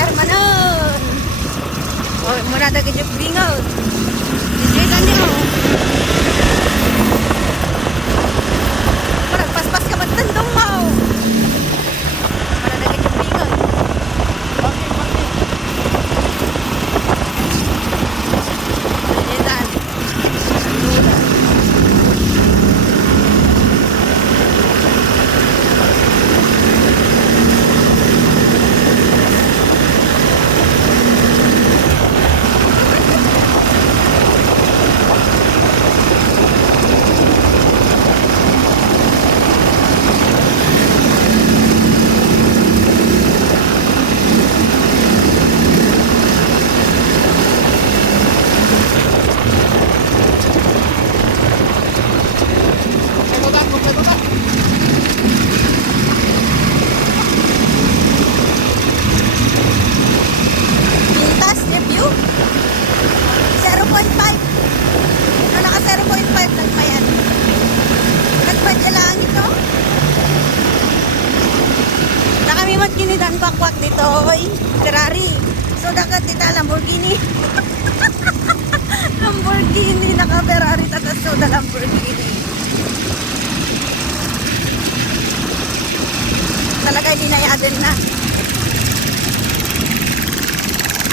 Germanon. Oh, muna dagit yung bingon. Isisan niyo. Parang paspas ka magtandong mo. Muna dagit yung bingon. Isisan. Pintas, review. 0.5. No, naka 0.5 lang pa yan. Nagpadya lang ito. Nakamimot kinidan bakwak dito. Oy, Ferrari. So, dakat dita Lamborghini. Lamborghini. Naka-Ferrari. Tatas so, da Lamborghini. Talaga dinayadan na.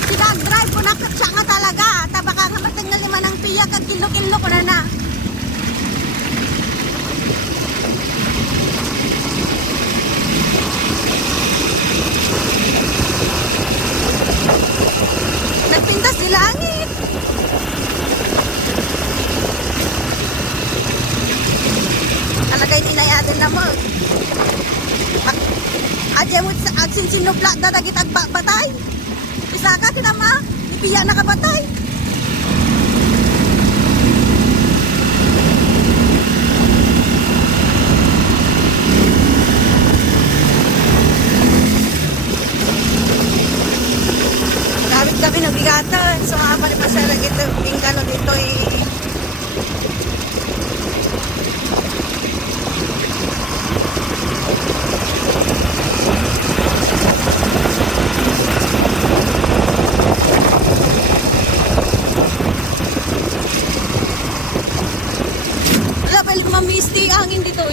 Sinag-drive ko na siya nga talaga. Tabaka nga matingal naman ng piya kag kilo-kilo ko na na. Nagpintas di langit. Talagay dinayadan na mo. Adya mo sa agsin sinubla na dagitag batay. Isa ka kinama, ipiya na kabatay. Gamit kami ng bigatan. So mga palipasara ito, bingkano dito wala pa mamisti hangin dito